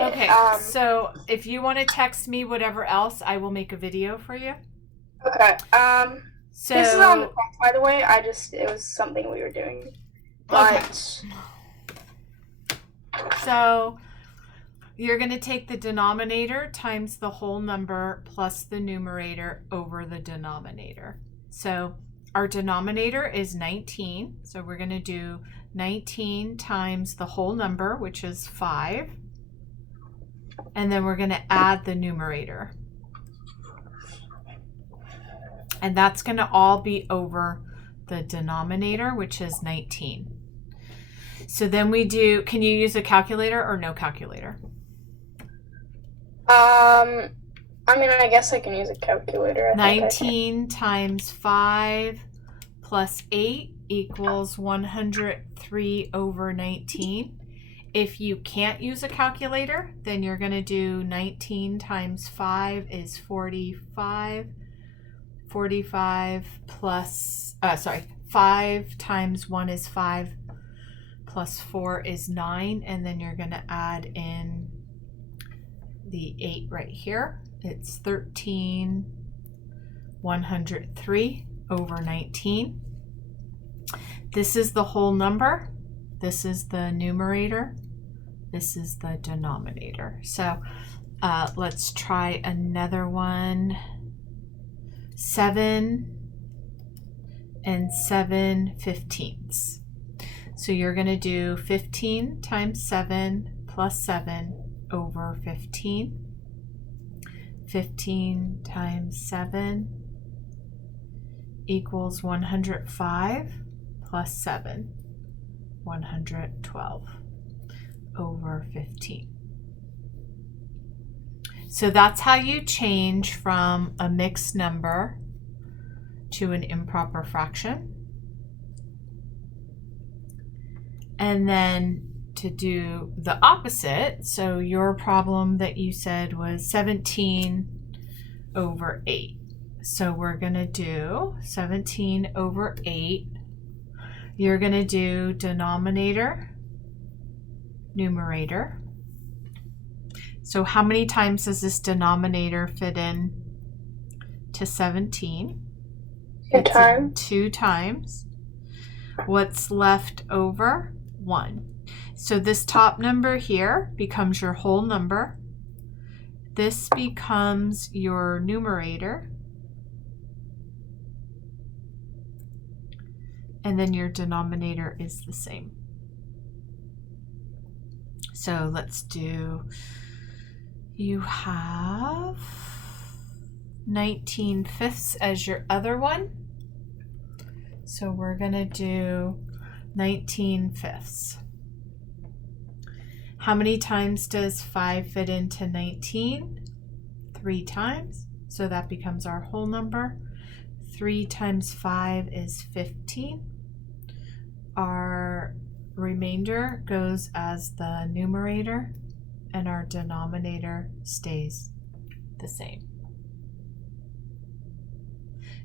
Okay, so if you want to text me whatever else, I will make a video for you. Okay. So this is on the text, by the way. It was something we were doing. But so you're going to take the denominator times the whole number plus the numerator over the denominator. So our denominator is 19. So we're going to do 19 times the whole number, which is 5. And then we're going to add the numerator. And that's going to all be over the denominator, which is 19. So then we do, can you use a calculator or no calculator? I mean, I guess I can use a calculator. 19 times 5 plus 8 equals 103 over 19. If you can't use a calculator, then you're going to do 19 times 5 is 45. 45 plus, 5 times 1 is 5 plus 4 is 9. And then you're going to add in the 8 right here. It's 13, 103 over 19. This is the whole number. This is the numerator. This is the denominator. So let's try another one. 7 and 7/15. So you're going to do 15 times 7 plus 7 over 15. 15 times 7 equals 105 plus 7, 112 over 15. So that's how you change from a mixed number to an improper fraction. And then to do the opposite, so your problem that you said was 17 over 8. So we're going to do 17 over 8. You're going to do denominator, numerator. So how many times does this denominator fit in to 17? 2 times. 2 times. What's left over? 1. So this top number here becomes your whole number. This becomes your numerator. And then your denominator is the same. So let's do, you have 19/5 as your other one. So we're going to do 19/5. How many times does 5 fit into 19? 3 times. So that becomes our whole number. 3 times 5 is 15. Our remainder goes as the numerator, and our denominator stays the same.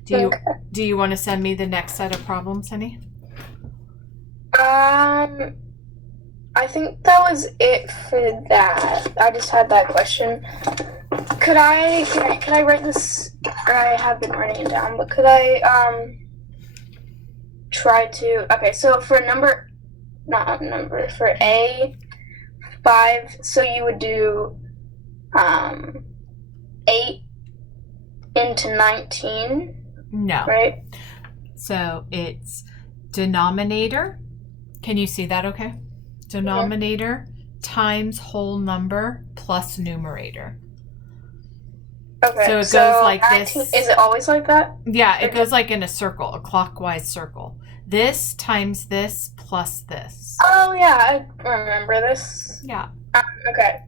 Do you want to send me the next set of problems, honey? I think that was it for that. I just had that question. Could I write this? I have been writing it down, but could I try to? Okay, so for for A5, so you would do 8 into 19. No. Right? So it's denominator. Can you see that okay? Denominator times whole number plus numerator. Okay. So it goes like 19, this. Is it always like that? Yeah, it goes like in a circle, a clockwise circle. This times this plus this. Oh yeah, I remember this. Yeah. Okay.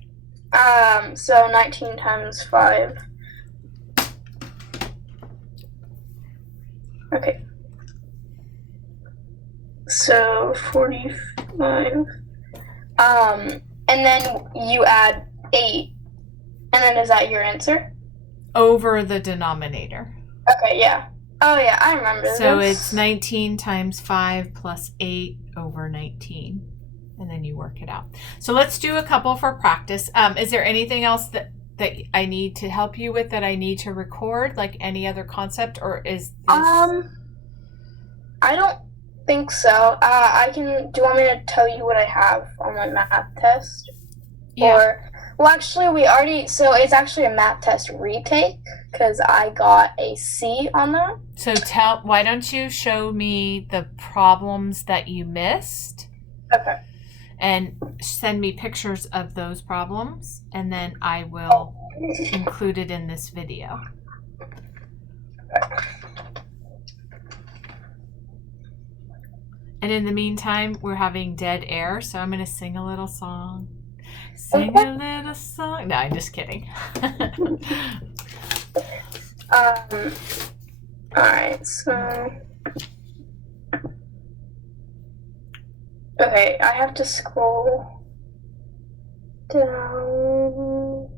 So 19 times 5. Okay. So 45. And then you add 8. And then is that your answer? Over the denominator. Okay, yeah. Oh yeah, I remember So this. it's 19 times 5 plus 8 over 19. and then you work it out. So let's do a couple for practice. Is there anything else that I need to help you with, that I need to record, like any other concept, or is this... I don't think so. Do you want me to tell you what I have on my math test? Yeah. Or, well, actually, so it's actually a math test retake, because I got a C on that. So why don't you show me the problems that you missed? Okay. And send me pictures of those problems, and then I will include it in this video. And in the meantime, we're having dead air, so I'm going to sing a little song. Sing a little song. No, I'm just kidding. Alright, so... Okay, I have to scroll down.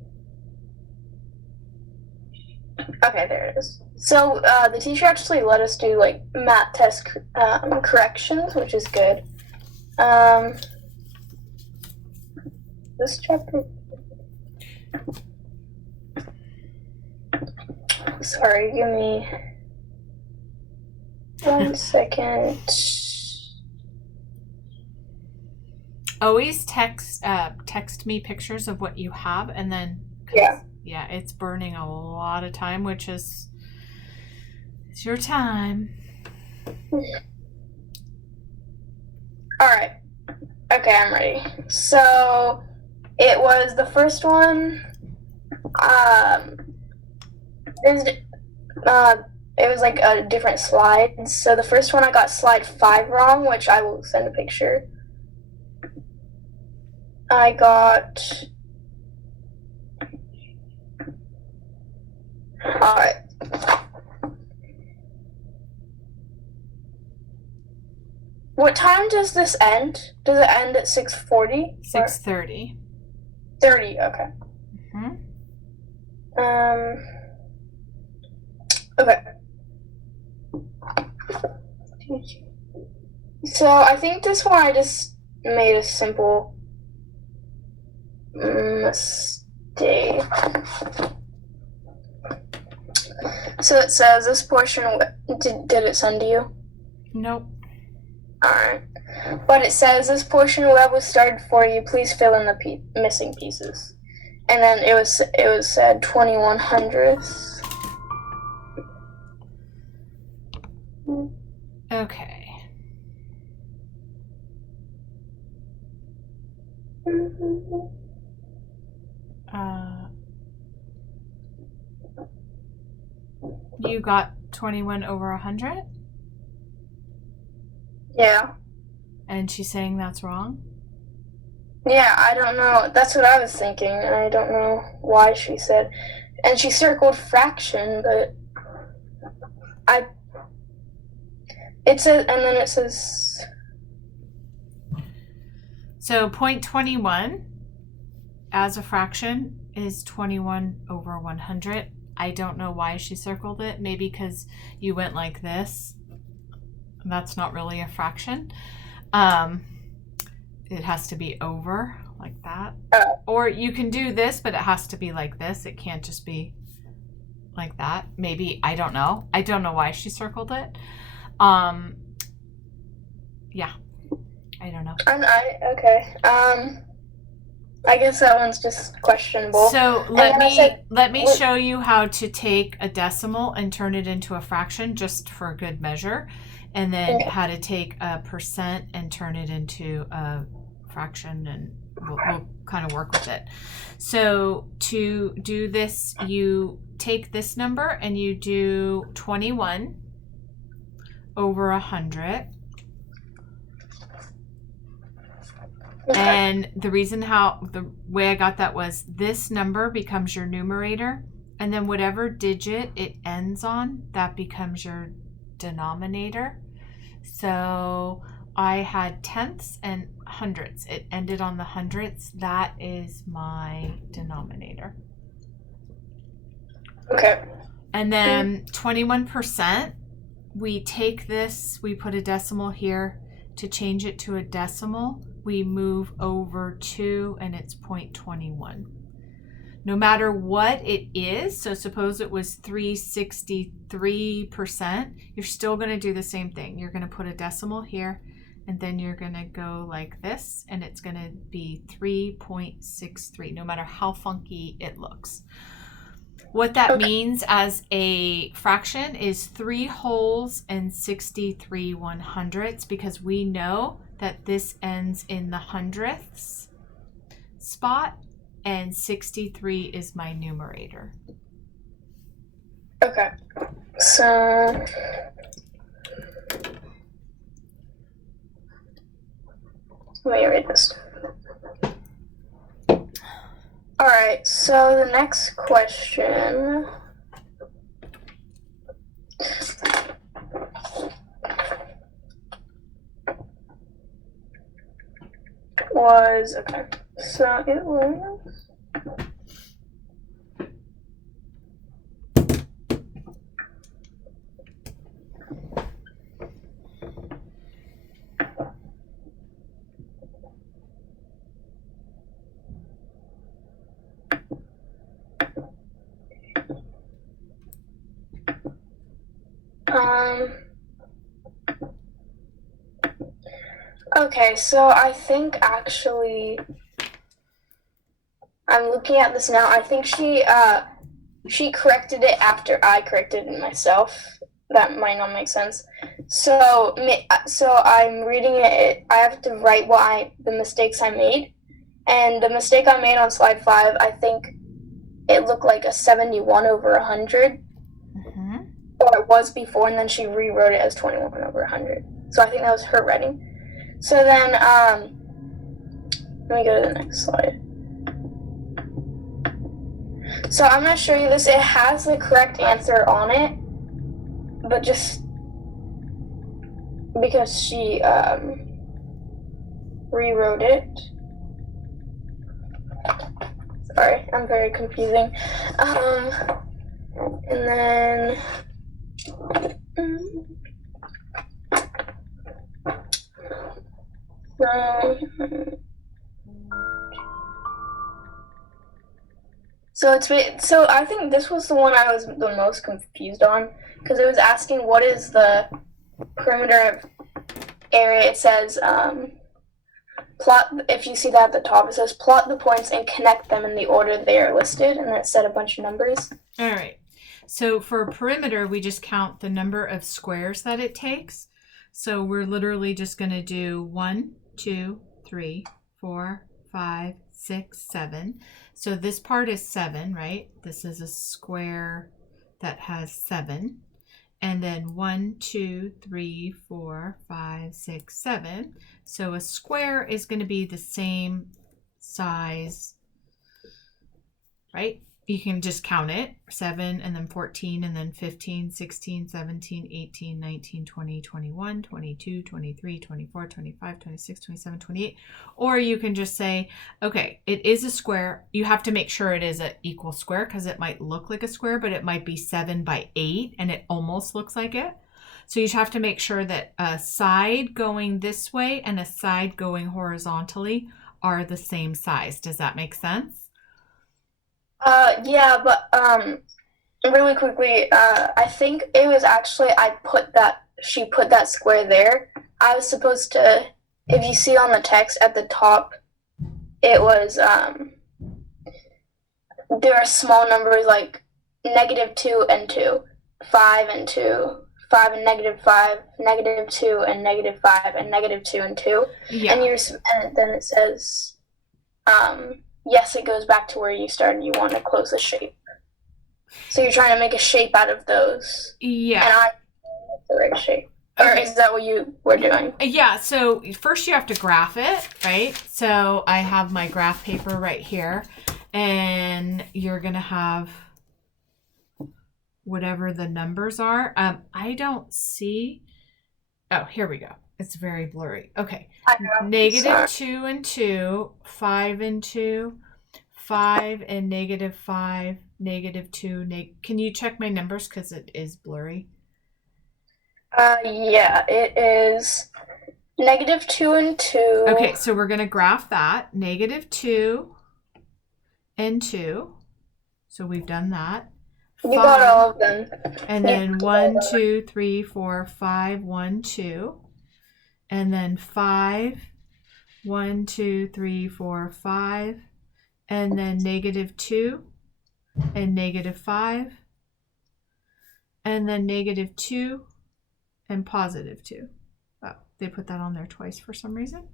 Okay, there it is. So, the teacher actually let us do, like, math test corrections, which is good. This chapter... Sorry, give me 1 second. Always text me pictures of what you have, and then yeah, it's burning a lot of time, which is it's your time. All right. Okay, I'm ready. So it was the first one. It was like a different slide. So the first one I got slide 5 wrong, which I will send a picture. I got... Alright. What time does this end? Does it end at 6:40? 6:30. 30, okay. Mm-hmm. Okay. So I think this one I just made a simple mistake. So it says this portion, did it send to you? Nope. Alright. But it says this portion of web was started for you. Please fill in the missing pieces. And then it was said 2100ths. Okay. You got 21 over 100? Yeah. And she's saying that's wrong? Yeah, I don't know. That's what I was thinking. I don't know why she said. And she circled fraction, but it says, and then it says. So 0.21 as a fraction is 21 over 100. I don't know why she circled it. Maybe because you went like this. That's not really a fraction. It has to be over like that. Or you can do this, but it has to be like this. It can't just be like that. Maybe, I don't know. I don't know why she circled it. Yeah, I don't know. Okay. I guess that one's just questionable. So let me show you how to take a decimal and turn it into a fraction, just for good measure, and then how to take a percent and turn it into a fraction, and we'll kind of work with it. So to do this, you take this number and you do 21 over 100. And the way I got that was this number becomes your numerator, and then whatever digit it ends on, that becomes your denominator. So I had tenths and hundredths. It ended on the hundredths. That is my denominator. Okay. And then 21%, we take this, we put a decimal here. To change it to a decimal, we move over 2 and it's 0.21. No matter what it is, so suppose it was 363%, you're still going to do the same thing. You're going to put a decimal here, and then you're going to go like this, and it's going to be 3.63, no matter how funky it looks. What that means as a fraction is 3 wholes and 63 100ths, because we know that this ends in the hundredths spot, and 63 is my numerator. Okay. So let me read this. All right, so the next question was, okay, so it was, okay, so I think actually, I'm looking at this now. I think she corrected it after I corrected it myself. That might not make sense. So I'm reading it. I have to write the mistakes I made, and the mistake I made on slide 5, I think it looked like a 71 over 100, or it was before, and then she rewrote it as 21 over 100. So I think that was her writing. So then, let me go to the next slide. So I'm going to show you this. It has the correct answer on it, but just because she rewrote it. Sorry, I'm very confusing. And then so I think this was the one I was the most confused on, because it was asking what is the perimeter area. It says plot, if you see that at the top, it says plot the points and connect them in the order they are listed, and it said a bunch of numbers. All right. So for a perimeter, we just count the number of squares that it takes. So we're literally just going to do 1, 2, 3, 4, 5, 6, 7. So this part is 7, right? This is a square that has 7. And then 1, 2, 3, 4, 5, 6, 7. So a square is going to be the same size, right? You can just count it, 7 and then 14 and then 15, 16, 17, 18, 19, 20, 21, 22, 23, 24, 25, 26, 27, 28. Or you can just say, okay, it is a square. You have to make sure it is an equal square, because it might look like a square, but it might be 7 by 8 and it almost looks like it. So you have to make sure that a side going this way and a side going horizontally are the same size. Does that make sense? Yeah, but really quickly, I think it was actually she put that square there. I was supposed to, if you see on the text at the top, it was there are small numbers like -2 and 2, 5 and 2, 5 and -5, -2 and -5, and -2 and 2. Yeah. And then it says, yes, it goes back to where you started. You want to close the shape. So you're trying to make a shape out of those. Yeah. And I make the right shape. Okay. Or is that what you were doing? Yeah, so first you have to graph it, right? So I have my graph paper right here, and you're going to have whatever the numbers are. I don't see. Oh, here we go. It's very blurry. Okay. -2 and 2, 5 and 2, 5 and -5, -2. Can you check my numbers, because it is blurry? Yeah, it is. -2 and 2. Okay, so we're going to graph that. -2 and 2. So we've done that. You got all of them. And then 1, 2, 3, 4, 5, 1, 2. And then 5, 1, 2, 3, 4, 5. And then -2 and -5. And then -2 and +2. Oh, they put that on there twice for some reason.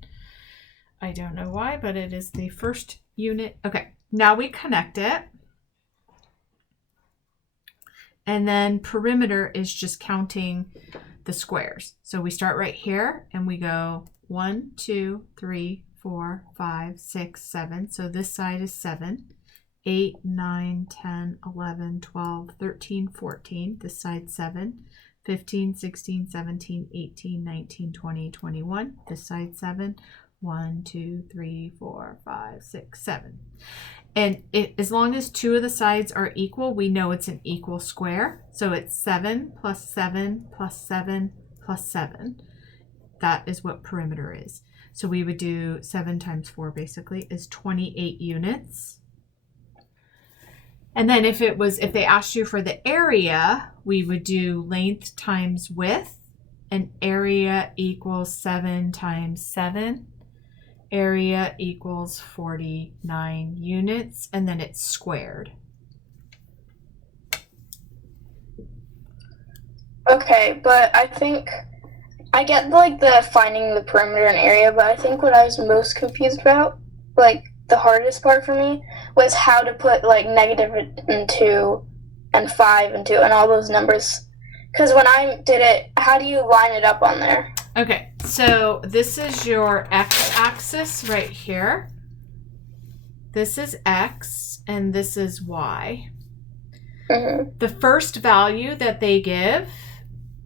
I don't know why, but it is the first unit. Okay, now we connect it. And then perimeter is just counting the squares. So we start right here and we go 1, 2, 3, 4, 5, 6, 7. So this side is 7. 8, 9, 10, 11, 12, 13, 14. This side 7. 15, 16, 17, 18, 19, 20, 21. This side 7. 1, 2, 3, 4, 5, 6, 7. And as long as 2 of the sides are equal, we know it's an equal square. So it's 7 plus 7 plus 7 plus 7. That is what perimeter is. So we would do 7 times 4 basically is 28 units. And then if they asked you for the area, we would do length times width, and area equals 7 times 7. Area equals 49 units, and then it's squared. Okay, but I think I get like the finding the perimeter and area, but I think what I was most confused about, like the hardest part for me, was how to put like -2 and 5 and 2 and all those numbers. Because when I did it, how do you line it up on there? Okay, so this is your x-axis right here. This is x, and this is y. Mm-hmm. The first value that they give,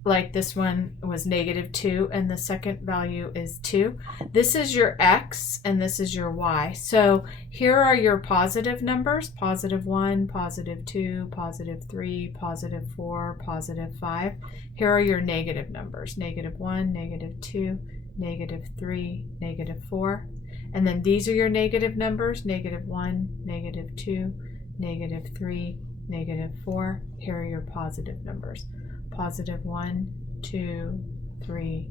like this one was -2, and the second value is 2. This is your x, and this is your y. So here are your positive numbers, +1, +2, +3, +4, +5. Here are your negative numbers, -1, -2, -3, -4. And then these are your negative numbers, -1, -2, -3, -4. Here are your positive numbers. +1, 2, 3,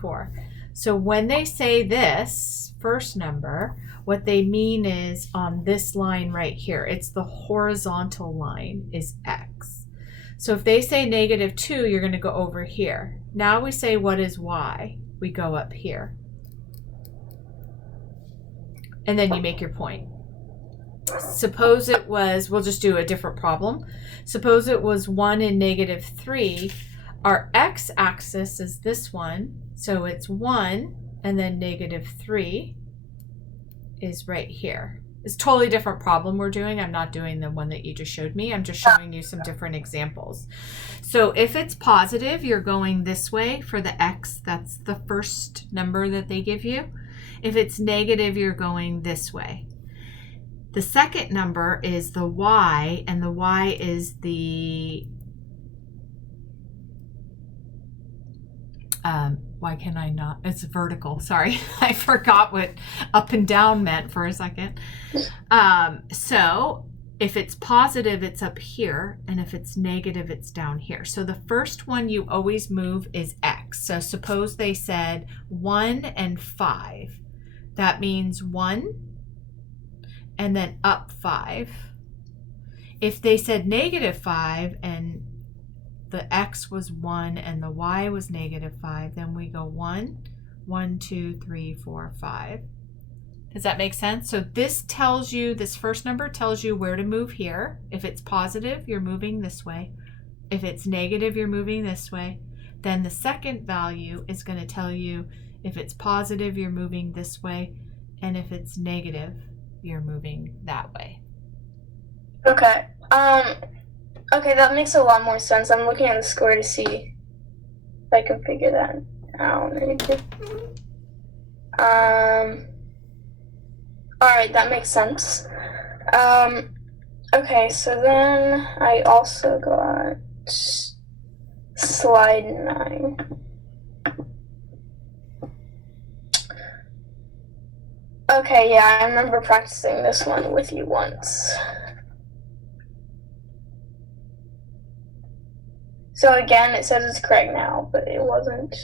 4. So when they say this first number, what they mean is on this line right here, it's the horizontal line is x. So if they say -2, you're going to go over here. Now we say what is y? We go up here. And then you make your point. Suppose it was, we'll just do a different problem. Suppose it was 1 and -3. Our x-axis is this one. So it's 1, and then -3 is right here. It's a totally different problem we're doing. I'm not doing the one that you just showed me. I'm just showing you some different examples. So if it's positive, you're going this way for the x. That's the first number that they give you. If it's negative, you're going this way. The second number is the y, and the y is the, why can I not? It's vertical, sorry. I forgot what up and down meant for a second. So if it's positive, it's up here, and if it's negative, it's down here. So the first one you always move is x. So suppose they said 1 and 5. That means 1, and then up 5. If they said -5 and the x was 1 and the y was -5, then we go 1, 1, 2, 3, 4, 5. Does that make sense? So this tells you, this first number tells you where to move here. If it's positive, you're moving this way. If it's negative, you're moving this way. Then the second value is going to tell you if it's positive, you're moving this way, and if it's negative, you're moving that way. Okay. Okay, that makes a lot more sense. I'm looking at the score to see if I can figure that out. Alright, that makes sense. Okay, so then I also got slide 9. Okay, yeah, I remember practicing this one with you once. So again, it says it's correct now, but it wasn't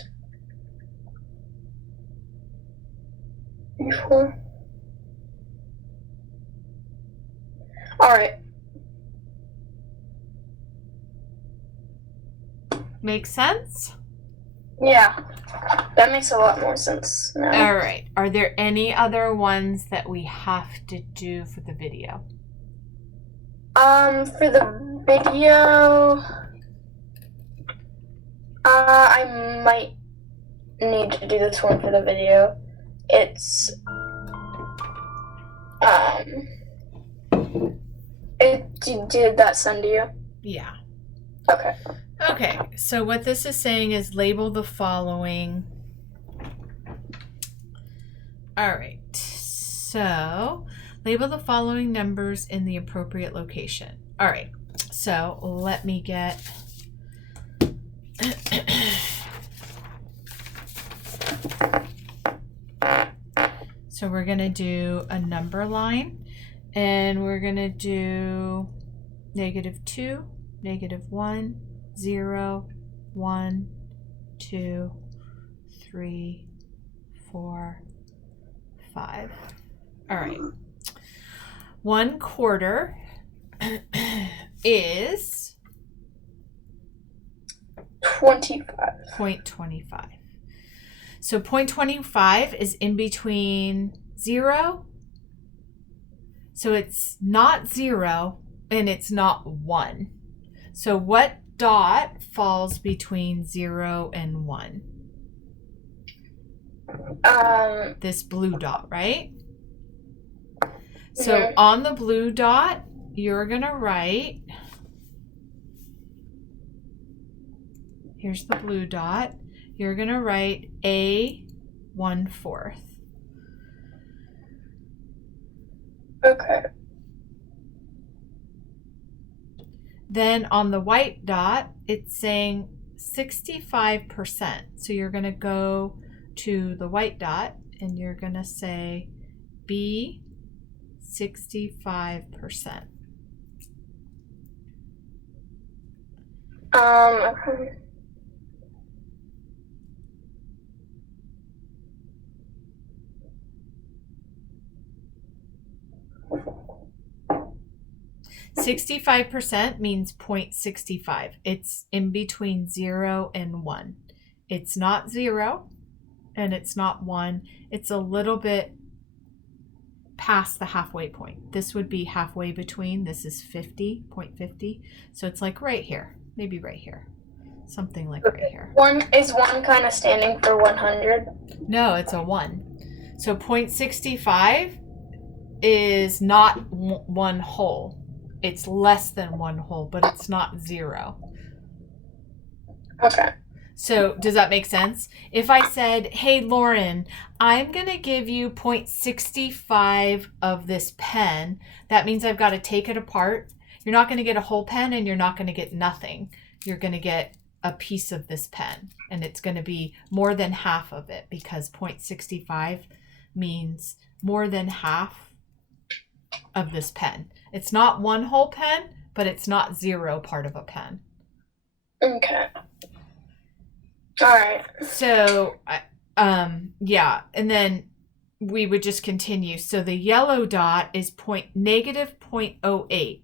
before. Alright. Make sense? Yeah, that makes a lot more sense now. All right. Are there any other ones that we have to do for the video? For the video, I might need to do this one for the video. It's, did that send to you? Yeah. Okay. Okay, so what this is saying is label the following. All right, so label the following numbers in the appropriate location. All right, so let me get so we're gonna do a number line, and we're gonna do -2, -1, 0, 1, 2, 3, 4, 5. All right. 1/4 is 25. 0.25. So 0.25 is in between 0. So it's not 0 and it's not 1. So what dot falls between 0 and 1? This blue dot, right? So on the blue dot, you're going to write, here's the blue dot, you're going to write A 1/4. Okay. Then on the white dot, it's saying 65%. So you're going to go to the white dot and you're going to say B 65%. Okay. 65% means 0.65. It's in between 0 and 1. It's not 0 and it's not 1. It's a little bit past the halfway point. This would be halfway between. This is 50.50. So it's like right here, maybe right here. Something like right here. Is 1 kind of standing for 100? No, it's a 1. So 0.65 is not 1 whole. It's less than 1 whole, but it's not 0. Okay. So does that make sense? If I said, hey, Lauren, I'm going to give you 0.65 of this pen, that means I've got to take it apart. You're not going to get a whole pen and you're not going to get nothing. You're going to get a piece of this pen, and it's going to be more than half of it, because 0.65 means more than half of this pen. It's not 1 whole pen, but it's not 0 part of a pen. Okay. All right. So, yeah, and then we would just continue. So the yellow dot is -0.08.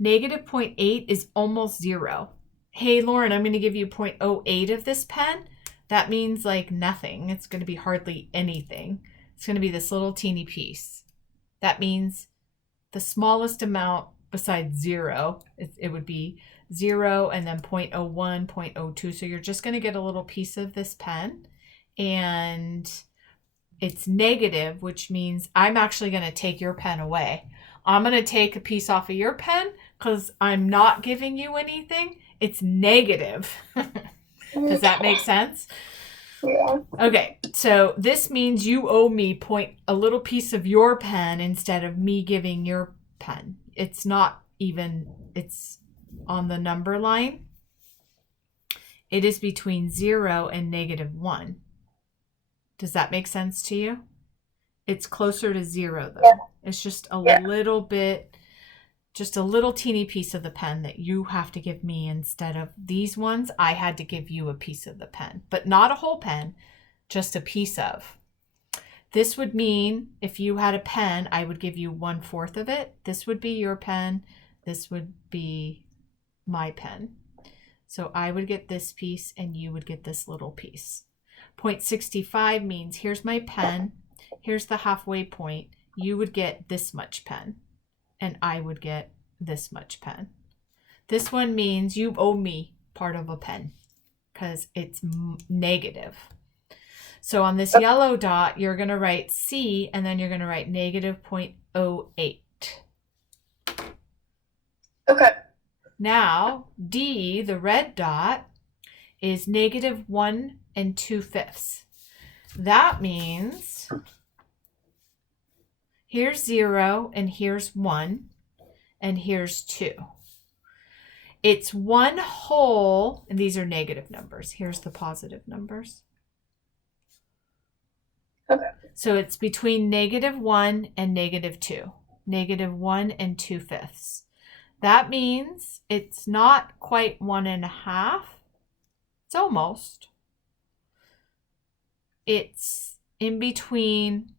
-0.8 is almost 0. Hey, Lauren, I'm going to give you 0.08 of this pen. That means like nothing. It's going to be hardly anything. It's going to be this little teeny piece. That means the smallest amount besides 0, it would be 0 and then 0.01, 0.02. So you're just going to get a little piece of this pen, and it's negative, which means I'm actually going to take your pen away. I'm going to take a piece off of your pen because I'm not giving you anything. It's negative. Does that make sense? Yeah. Okay, so this means you owe me a little piece of your pen instead of me giving your pen. It's not even, it's on the number line. It is between 0 and -1. Does that make sense to you? It's closer to 0 though. Yeah. It's just a Yeah. little bit, just a little teeny piece of the pen that you have to give me instead of these ones. I had to give you a piece of the pen, but not a whole pen, just a piece of. This would mean if you had a pen, I would give you 1/4 of it. This would be your pen. This would be my pen. So I would get this piece and you would get this little piece. 0.65 means here's my pen. Here's the halfway point. You would get this much pen and I would get this much pen. This one means you owe me part of a pen because it's negative. So on this yellow dot, you're going to write C and then you're going to write negative 0.08. Okay. Now, D, the red dot, is negative 1 2/5. That means here's 0 and here's 1 and here's 2. It's 1 whole, and these are negative numbers. Here's the positive numbers. Okay. So it's between negative 1 and negative 2. Negative 1 2/5. That means it's not quite 1 1/2. It's almost. It's in between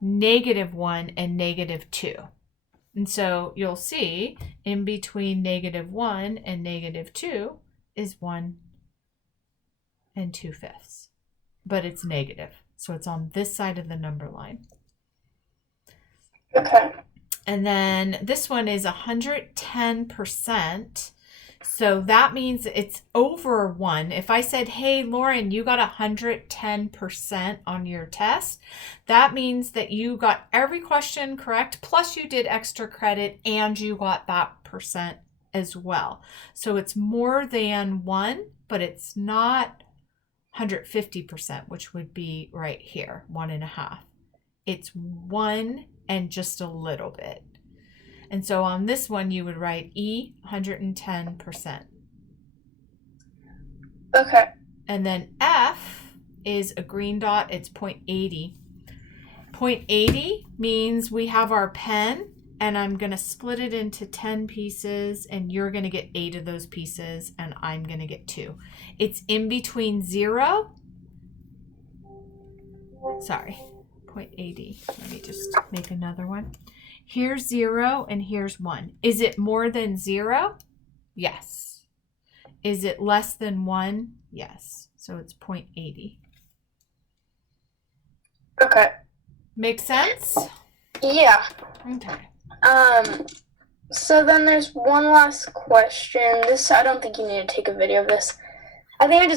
negative 1 and negative 2. And so you'll see in between negative 1 and negative 2 is 1 2/5. But it's negative. So it's on this side of the number line. Okay. And then this one is 110%. So that means it's over 1. If I said, hey, Lauren, you got 110% on your test, that means that you got every question correct, plus you did extra credit and you got that percent as well. So it's more than 1, but it's not 150%, which would be right here, 1 1/2. It's 1 and just a little bit. And so on this one, you would write E, 110%. Okay. And then F is a green dot. It's 0.80. 0.80 means we have our pen, and I'm going to split it into 10 pieces, and you're going to get 8 of those pieces, and I'm going to get 2. It's in between 0. Sorry, 0.80. Let me just make another one. Here's 0 and here's 1. Is it more than 0? Yes. Is it less than 1? Yes. So it's 0.80. Okay. Make sense? Yeah. Okay. So then there's one last question. I don't think you need to take a video of this. I think I just